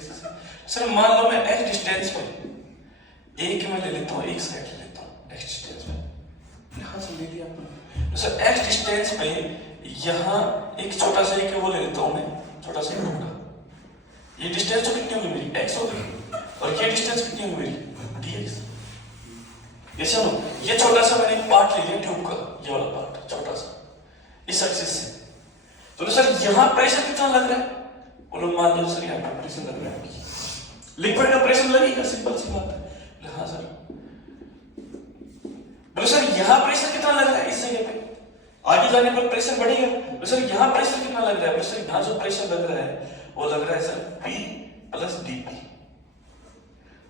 X. Sir मान लो मैं x distance पे एक मैं ले लेता हूँ, एक साइड ले लेता हूँ x डिस्टेंस पे, यहाँ से ले लिया आपने। तो सर x डिस्टेंस पे यहाँ एक छोटा सा एक वो ले लेता हूँ मैं, छोटा सा टुकड़ा। ये डिस्टेंस तो कितनी होगी मेरी x होगी, और ये डिस्टेंस कितनी होगी मेरी dx। ये सुनो, ये छोटा सा मैंने पार्ट ले लिया ट्यूब का, ये वाला पार्ट छोटा सा इस एक्सिस से। तो सर यहाँ प्रेशर कितना लग रहा है? बोलो मान लो सर यहाँ पे प्रेशर लग रहा है, लिक्विड का प्रेशर लगेगा, सिंपल सी बात है। हाँ सर, बोलो सर यहाँ प्रेशर कितना लग रहा है इस जगह पे, आगे जाने पर प्रेशर बढ़ेगा। बोलो सर यहाँ प्रेशर कितना लग रहा है? बोलो सर यहाँ जो प्रेशर लग रहा है वो लग रहा है सर P प्लस dP।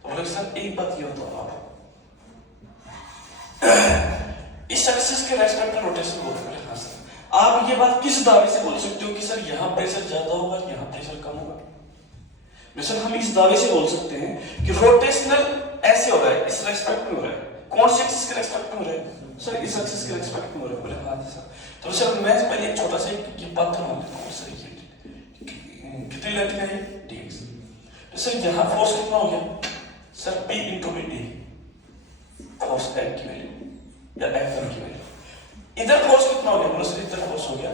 तो बोलो सर एक बात ये बताओ, आप इस एक्सिस के रेस्पेक्ट में रोटेशन बोलते हैं। हाँ सर, आप ये बात किस दावे से बोल सकते हो कि सर यहाँ प्रेशर ज्यादा होगा, यहाँ प्रेशर कम होगा? सर हम इस दावे से बोल सकते हैं कि रोटेशनल ऐसे हो रहा है, इस रेस्पेक्ट में हो रहा है। कौन से एक्सिस के रेस्पेक्ट में हो रहा है? सर इस एक्सिस के रेस्पेक्ट में हो रहा है। बोले हाँ सर। तो सर मैं पहले एक छोटा सा ये पत्थर मान लेता हूँ सर, ये कितनी लेंथ का है dx। तो सर यहाँ फोर्स कितना हो गया sir P into B D, force F की वैल्यू या F1 की वैल्यू। इधर फोर्स कितना हो गया? बोलो सर इधर फोर्स हो गया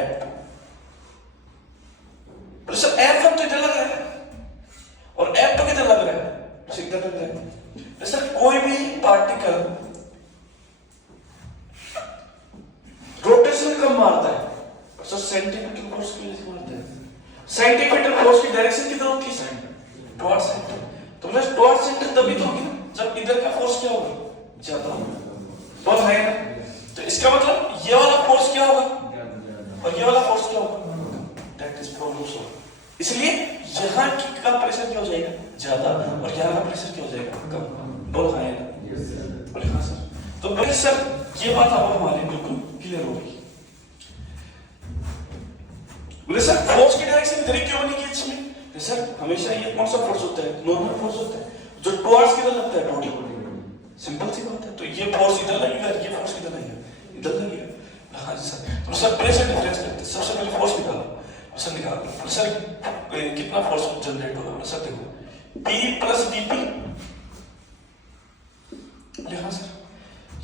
F2। तो सर F1 तो इधर लग रहा है और F2 किधर लग रहा है? तो इधर लग रहा है। तो सर कोई भी पार्टिकल रोटेशन कब मारता है? सर सेंटीमीटर फोर्स की वजह से मारता है। सेंटीमीटर फोर्स की डायरेक्शन किधर होती है? Towards centre. तो बोले टुवर्ड्स सेंटर तभी तो होगी ना जब इधर का फोर्स क्या होगा? ज्यादा होगा, बहुत हाई है ना। तो इसका मतलब ये वाला फोर्स क्या होगा और ये वाला फोर्स क्या होगा? That is problem solve. इसलिए यहाँ का प्रेशर क्या हो जाएगा? ज्यादा, और यहाँ का प्रेशर क्या हो जाएगा? कम, बहुत हाई है ना। बोले हाँ सर। तो बोले सर ये बात आप हमारे बिल्कुल क्लियर होगी। बोले सर फोर्स की डायरेक्शन इधर ही क्यों नहीं की इसमें? सर हमेशा ये कौन सा फोर्स होता है? नॉर्मल फोर्स होता है जो टुवर्ड्स किधर लगता है? बॉडी। सिंपल सी बात है। तो ये फोर्स इधर लगेगा, ये फोर्स इधर लगेगा, इधर लगेगा। हाँ जी सर। तो सर प्रेशर डिफरेंस करते हैं, सबसे पहले फोर्स निकालो। सर निकालो सर कितना फोर्स जनरेट होगा? सर देखो P प्लस dP। हाँ सर,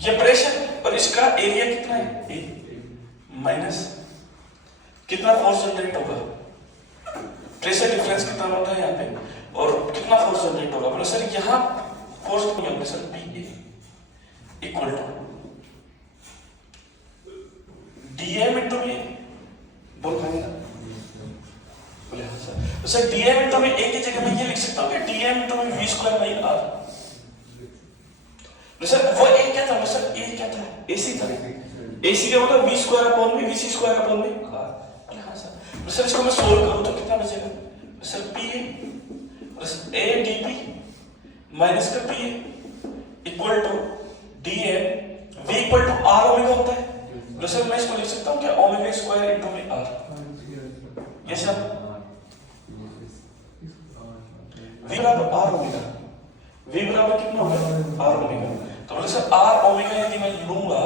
ये प्रेशर और इसका एरिया कितना है? A माइनस कितना फोर्स जनरेट होगा? प्रेशर डिफरेंस कितना होता है यहाँ पे और कितना फोर्स जनरेट होगा? बोलो सर यहाँ फोर्स कितना होगा? Sir PA equal to dm into V। बोल पाएंगे ना? बोले हाँ सर। तो सर dm इंटू V एक ही जगह में ये लिख सकता हूँ कि dm into V square by R। Sir वो एक क्या था? सर ए क्या था? AC था। AC का मतलब V स्क्वायर अपॉन में VC स्क्वायर अपॉन में R। बोले हाँ सर। सर इसको मैं सोल्व करूँ तो कितना बचेगा? Sir PA plus A dP minus का PA equal to dm V equal to R omega होता है। तो सर मैं इसको लिख सकता हूँ क्या? ओमेगा स्क्वायर इनटू में R। ये सर V बराबर R ओमेगा, V बराबर कितना होगा? R omega. तो बोले सर R ओमेगा यदि मैं लूंगा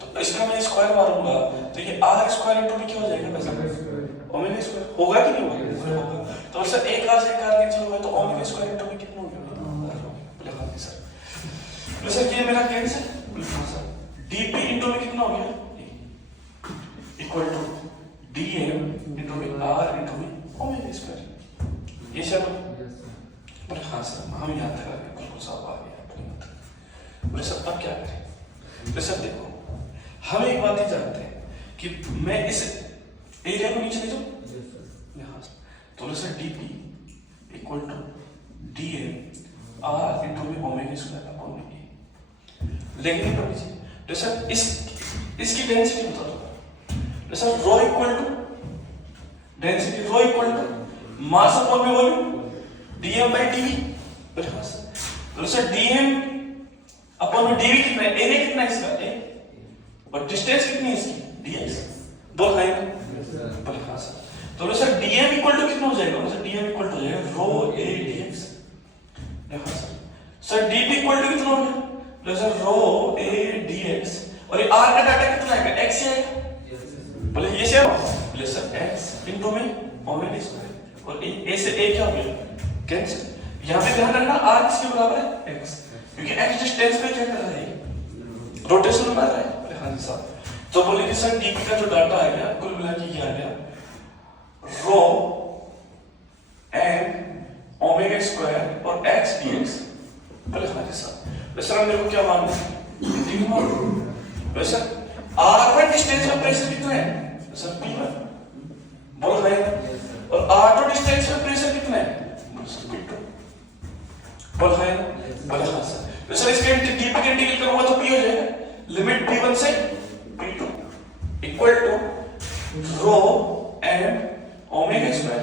तो इसका मैं स्क्वायर मारूंगा तो ये R स्क्वायर इनटू में क्या हो जाएगा? वैसे ओमेगा स्क्वायर होगा कि नहीं होगा? तो सर एक R से एक R कैंसिल होगा तो ओमेगा स्क्वायर इनटू में कितना होगा? बोले हाँ सर। बोले सर ये मेरा कैंसिल। बोले हाँ सर। dP इनटू में कितना हो गया? इक्वल टू dm इनटू में R इनटू में ओमेगा स्क्वायर। ये सर बोले हाँ सर, हम यहाँ तक आ गए, बिल्कुल साफ आ गया अपनी बात। बोले सर अब क्या करें? बोले सर देखो हम एक बात ही जानते हैं कि मैं इस एरिया को नीचे ले जाऊं यहाँ से। तो बोले sir dP equal to dm R into में ओमेगा स्क्वायर अपॉन में A लेंगे तो नीचे। तो सर इसकी डेंसिटी बता दो। तो sir rho equal to density, rho equal to mass upon में वॉल्यूम dm by dv। बोले हाँ सर। तो सर dm अपॉन में dv कितना है? एरिया कितना है इसका? A और डिस्टेंस कितनी है इसकी? dx। बोल हाँ ना? बोले हाँ सर। तो सर dm इक्वल टू कितना हो जाएगा? सर dm इक्वल टू हो जाएगा रो a dx। हाँ सर। सर dp इक्वल टू कितना हो गया? बोले सर रो a dx और ये r का डाटा कितना आएगा? x ही आएगा। बोले ये क्या? बोले सर x इनटू में ओमेगा स्क्वायर और ए से ए क्या हो गया, कैंसिल। यहाँ पे ध्यान रखना आर किसके बराबर है, एक्स, क्योंकि एक्स डिस्टेंस पे क्या कर रहा है, रोटेशन बना रहा है। हाँ जी साहब, तो बोले कि सर डीपी का जो डाटा आ गया कुल मिला के क्या आ गया, रो एन ओमेगा स्क्वायर और एक्स डीएक्स। बोले हाँ जी साहब, वैसे मेरे को क्या मालूम है, वैसे R1 डिस्टेंस में प्रेशर कितना है सर, P1, बोलो भाई, और R2 डिस्टेंस में प्रेशर कितना है, P2, बोलो भाई, बोलो हाँ सर। तो सर इसके डीपी का इंटीग्रल करूंगा तो P हो जाएगा, लिमिट P1 से P2 equal to rho N omega square,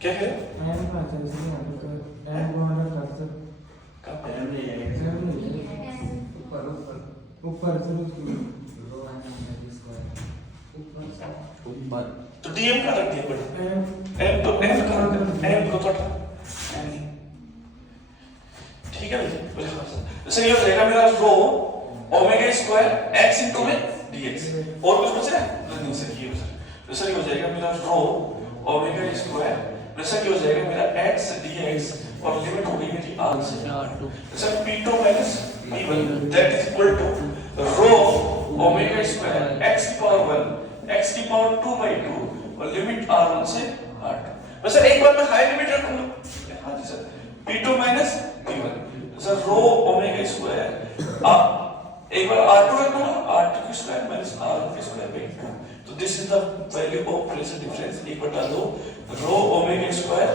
क्या है ऊपर तो डीएम का रख दिया बड़ा, एम तो एम का एम को तो ठीक है भैया, बोले हाँ सर। सर ये हो जाएगा मेरा रो ओमेगा स्क्वायर एक्स इनटू में डीएक्स, और कुछ बचा है नहीं सर, ये तो सर ये हो जाएगा मेरा रो ओमेगा स्क्वायर प्लस ये हो जाएगा मेरा x dx और लिमिट हो गई मेरी r से r2, sir p2 minus p1 that is equal to row omega square x की पावर 1 x की पावर 2 by 2 और लिमिट r1 से r2। बस सर एक बार मैं हाई लिमिट रखूंगा, हाँ जी sir, p2 minus p1 sir rho omega square एक बार r2 रखूंगा, r2 की स्क्वायर minus r1 की स्क्वायर by 2, तो this is the value of pressure difference, एक बटा दो रो ओमेगा स्क्वायर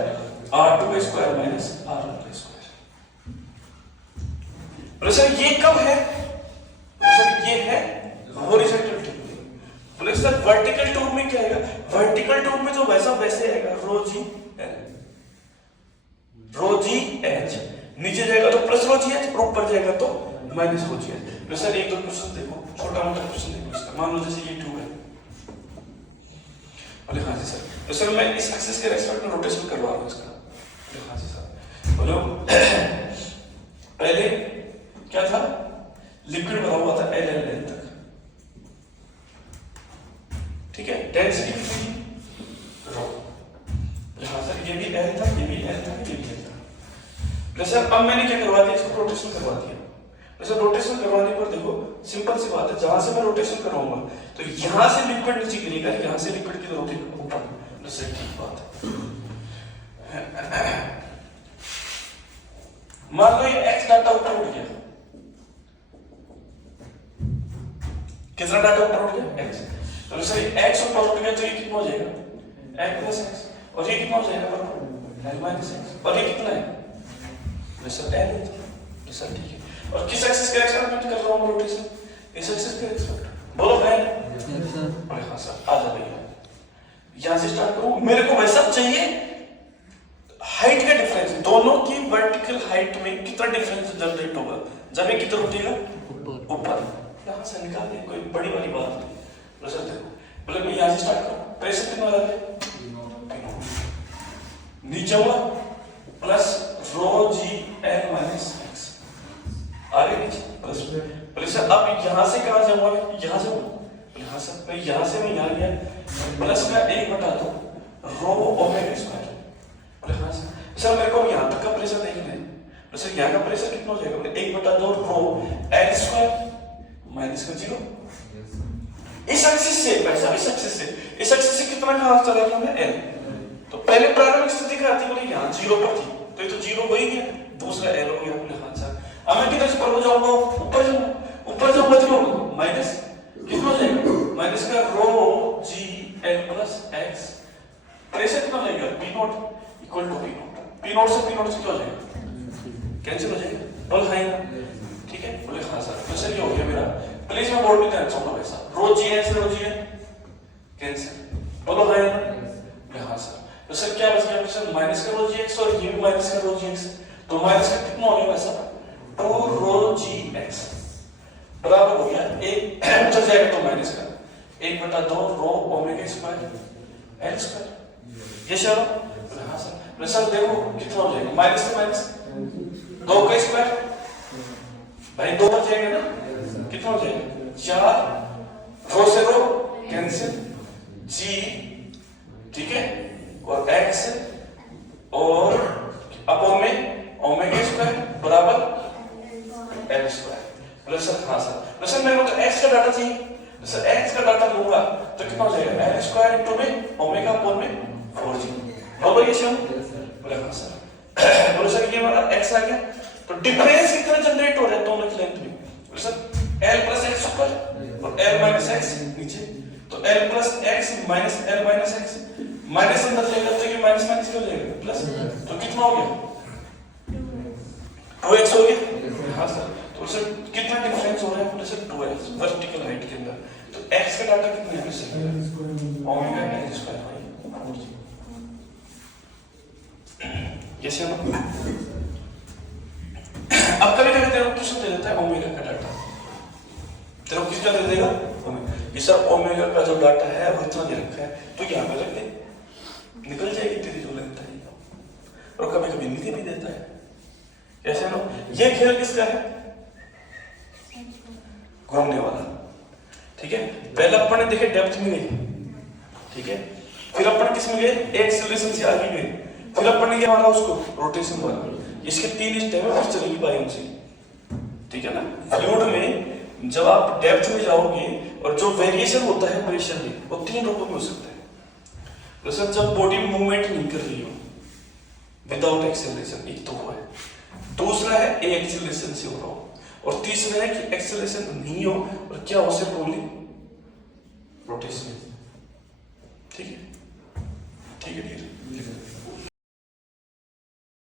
r2 का स्क्वायर माइनस r1 का स्क्वायर। प्रेशर ये कब है, प्रेशर ये है हॉरिजॉन्टल ट्यूब में। प्रेशर वर्टिकल ट्यूब में क्या आएगा, वर्टिकल ट्यूब में तो वैसा वैसे आएगा रो जी एच, नीचे जाएगा तो प्लस रो जी एच और ऊपर जाएगा तो माइनस रो जी एच। प्रेशर एक दो क्वेश्चन देखो, छोटा मोटा क्वेश्चन देखो इसका, मान लो जैसे ये ट्यूब है, बोले हाँ जी सर, तो सर मैं इस एक्सिस के रेस्पेक्ट में रोटेशन करवा रहा हूँ इसका, बोले हाँ जी सर। बोलो पहले क्या था, लिक्विड भरा हुआ था LL तक, ठीक है, डेंसिटी कितनी थी रो, हाँ सर ये भी L था, ये भी L था, ये भी L था। सर अब मैंने क्या करवा दिया, इसको रोटेशन करवा दिया। वैसे रोटेशन करवाने पर देखो सिंपल सी बात है, जहां से मैं रोटेशन करवाऊंगा तो यहां से लिक्विड नीचे गिरेगा, यहां से लिक्विड की तरफ उठेगा ऊपर, जैसे ठीक बात है। मान लो ये x डाटा ऊपर उठ गया, कितना डाटा ऊपर उठ गया x, तो सर x ऊपर उठ गया तो ये कितना हो जाएगा x प्लस x, और ये कितना हो जाएगा l माइनस x, और ये कितना है सर l है, सर ठीक है। और किस एक्सिस के एक्सपेरिमेंट कर रहा हूं रोटेशन, इस एक्सिस के एक्सपेरिमेंट, बोलो है बोले हाँ सर, आ जा भैया यहां से स्टार्ट करूं, मेरे को वैसा चाहिए हाइट का डिफरेंस, दोनों की वर्टिकल हाइट में कितना डिफरेंस जनरेट होगा जब ये किधर उठेगा ऊपर, यहां से निकाल दे, कोई बड़ी वाली बात नहीं। प्रेशर देखो, बोले मैं यहां से स्टार्ट करूं, प्रेशर कितना लगा है, नीचे हुआ प्लस रो जी एन माइनस एक्स, आगे नीचे प्लस प्रेशर। अब यहां से कहां जाऊंगा, यहां से यहां से, तो यहां से मैं यहां गया प्लस का 1/2 रो ओमेगा स्क्वायर, बोले हां सर मेरे को यहां तक का प्रेशर देखना है, प्रेशर यहां का प्रेशर कितना हो जाएगा, बोले 1/2 रो एल स्क्वायर माइनस का 0, इस एक्सिस से पैसा, इस एक्सिस से कितना कहां चला गया मैं एल, तो पहले प्रारंभिक स्थिति क्या थी, बोले यहां 0 पर थी, तो ये तो 0 हो ही गया, दूसरा एल हो गया, बोले हां सर। अब मैं किधर से ऊपर जाऊंगा, ऊपर जाऊंगा तो माइनस कितना हो जाएगा, माइनस का rho g L plus x, pressure कितना लगेगा P naught equal to P naught, P naught से क्या हो जाएगा, कैंसिल हो जाएगा, बोल हां ठीक है, बोले हाँ सर। प्रेशर ये हो गया मेरा, प्लीज मैं बोर्ड में ध्यान चाहूंगा वैसा, रो जी एन से रो जी एन कैंसिल, बोलो हां बोले हाँ सर। तो सर क्या बच गया, प्रेशर माइनस का रो जी एक्स और ये भी माइनस का रो जी एक्स, तो माइनस का कितना हो गया वैसा 2 रो जी एक्स बराबर हो गया एक चल जाएगा तो माइनस का 1/2 रो ओमेगा स्क्वायर एल स्क्वायर, ये सर हाँ सर। सर देखो कितना हो जाएगा, माइनस का माइनस 2 का स्क्वायर भाई 2 बच जाएगा ना, कितना हो जाएगा 4 रो से रो कैंसिल, g, ठीक है, और x और अपॉन में ओमेगा स्क्वायर बराबर l स्क्वायर। बोले सर हाँ सर, बोले सर मेरे को तो x का डाटा चाहिए, सर x का डाटा लूंगा तो कितना हो जाएगा, l स्क्वायर इंटू में ओमेगा अपॉन में 4g, बराबर ये सेम। बोले हाँ सर। बोले सर ये हमारा x आ गया, तो डिफरेंस कितना जनरेट हो रहा है दोनों की लेंथ में। बोले सर l प्लस x ऊपर और l माइनस x नीचे, तो l plus x minus l minus x, minus अंदर जाएगा तो ये माइनस माइनस क्या हो जाएगा प्लस, तो कितना हो गया 2x हो गया। हाँ सर, तो सर कितना डिफरेंस हो रहा है, बोले सर 2x वर्टिकल हाइट के अंदर, तो x का डाटा कितना है सर ओमेगा l स्क्वायर है। कैसे हम अब कभी कभी तेरे को क्वेश्चन दे देता है ओमेगा का डाटा, तेरे को किसका दे देगा ओमेगा, ये सब ओमेगा का जो डाटा है वो इतना दे रखा है, तो यहाँ पे रख दे, निकल जाएगी तेरी जो लेंथ है। और कभी कभी नीचे भी देता है, कैसे ना। ये खेल किसका है, घूमने वाला, ठीक है। पहले अपन ने देखे डेप्थ में गए, ठीक है, फिर अपन किस में गए, एक्सेलरेशन से आगे गए, फिर अपन ने क्या मारा उसको रोटेशन वाला। इसके 3 स्टेप है, कुछ चलेगी बायोम से, ठीक है ना। फ्लूइड में जब आप डेप्थ में जाओगे और जो वेरिएशन होता है प्रेशर में, वो 3 रूपों में हो सकता है। प्रेशर जब बॉडी मूवमेंट नहीं कर रही हो विदाउट एक्सेलरेशन, एक तो वो है, दूसरा है ए एक्सेलरेशन से हो रहा हो, और तीसरा है कि एक्सेलरेशन नहीं हो और क्या हो सिर्फ ओनली रोटेशन। ठीक है, ठीक है, ठीक है।